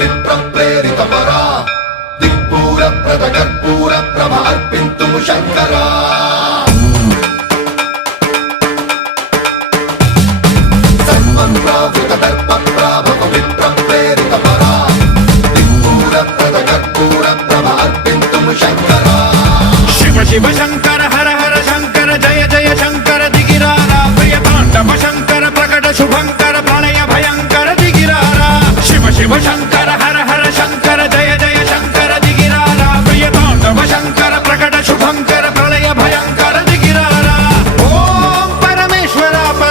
పవిత్ర ప్రేరిత పరా దిక్పూర ప్రద కర్పూర ప్రభ అర్పింతుము శంకరా సన్మన్రావృత దర్ప ప్రాభ పవిత్ర ప్రేరిత పరా దిక్పూర ప్రద కర్పూర ప్రభ అర్పింతుము శంకరా శివ శివ శంకర